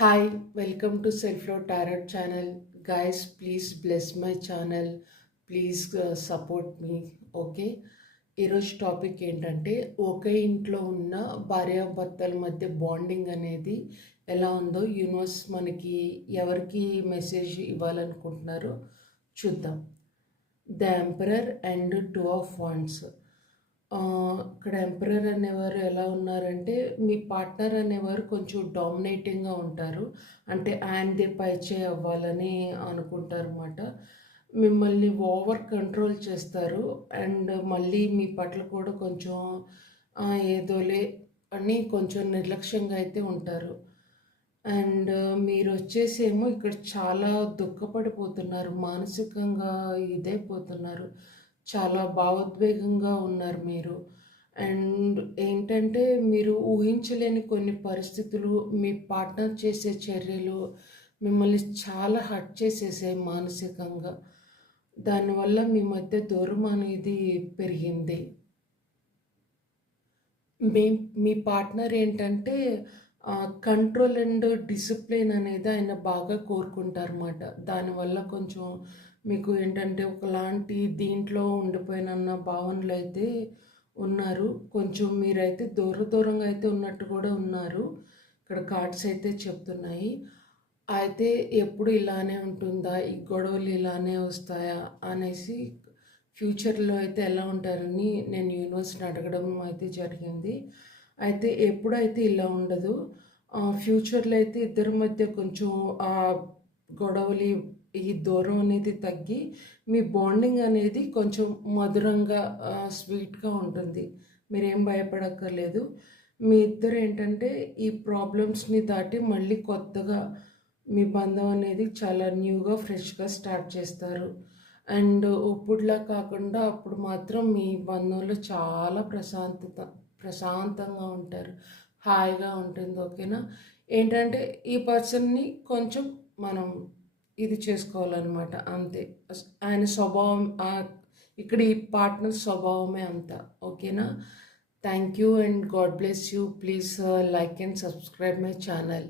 Hi, welcome to Self Love Tarot channel. Guys, please bless my channel. Please support me okay. ఈరోజు topic ఏంటంటే ఒకే ఇంట్లో ఉన్న భార్యాభర్తల మధ్య బాండింగ్ అనేది ఎలా ఉందో యూనివర్స్ మనకి ఎవరికి మెసేజ్ ఇవ్వాలనుకుంటున్నారో చూద్దాం. The emperor and two of wands. ఇక్కడ ఎంపరర్ అనేవారు ఎలా ఉన్నారంటే మీ పార్ట్నర్ అనేవారు కొంచెం డామినేటింగ్గా ఉంటారు. అంటే ఆయనదే పైచేయి అవ్వాలని అనుకుంటారు అన్నమాట. మిమ్మల్ని ఓవర్ కంట్రోల్ చేస్తారు. అండ్ మళ్ళీ మీ పట్ల కూడా కొంచెం ఏదోలే అని కొంచెం నిర్లక్ష్యంగా అయితే ఉంటారు. అండ్ మీరొచ్చేసేమో ఇక్కడ చాలా దుఃఖపడిపోతున్నారు. మానసికంగా ఇదైపోతున్నారు. చాలా భావోద్వేగంగా ఉన్నారు మీరు. అండ్ ఏంటంటే మీరు ఊహించలేని కొన్ని పరిస్థితులు, మీ పార్ట్నర్ చేసే చర్యలు మిమ్మల్ని చాలా హర్ట్ చేసేసాయి మానసికంగా. దానివల్ల మీ మధ్య దూరం అనేది పెరిగింది. మీ మీ పార్ట్నర్ ఏంటంటే కంట్రోల్ అండ్ డిసిప్లిన్ అనేది ఆయన బాగా కోరుకుంటారన్నమాట. దానివల్ల కొంచెం మీకు ఏంటంటే ఒకలాంటి దీంట్లో ఉండిపోయినన్న భావనలో అయితే ఉన్నారు. కొంచెం మీరైతే దూరంగా అయితే ఉన్నట్టు కూడా ఉన్నారు. ఇక్కడ కార్డ్స్ అయితే చెప్తున్నాయి. అయితే ఎప్పుడు ఇలానే ఉంటుందా? ఈ గొడవలు ఇలానే వస్తాయా? అనేసి ఫ్యూచర్‌లో అయితే ఎలా ఉంటారని నేను యూనివర్స్‌ని అడగడం అయితే జరిగింది. అయితే ఎప్పుడైతే ఇలా ఉండదు. ఫ్యూచర్‌లో అయితే ఇద్దరి మధ్య కొంచెం గొడవలు ఈ దూరం అనేది తగ్గి మీ బాండింగ్ అనేది కొంచెం మధురంగా స్వీట్‌గా ఉంటుంది. మీరేం భయపడక్కర్లేదు. మీ ఇద్దరు ఏంటంటే ఈ ప్రాబ్లమ్స్‌ని దాటి మళ్ళీ కొత్తగా మీ బంధం అనేది చాలా న్యూగా, ఫ్రెష్‌గా స్టార్ట్ చేస్తారు. అండ్ ఇప్పుడులా కాకుండా అప్పుడు మాత్రం మీ బంధంలో చాలా ప్రశాంతంగా ఉంటారు. హాయిగా ఉంటుంది. ఓకేనా? ఏంటంటే ఈ పర్సన్‌ని కొంచెం మనం ఇది చేసుకోవాలనమాట అంతే. ఆయన స్వభావం ఇక్కడ ఈ పార్ట్నర్ స్వభావమే అంత. ఓకేనా? Thank you and God bless you. Please like and subscribe my channel.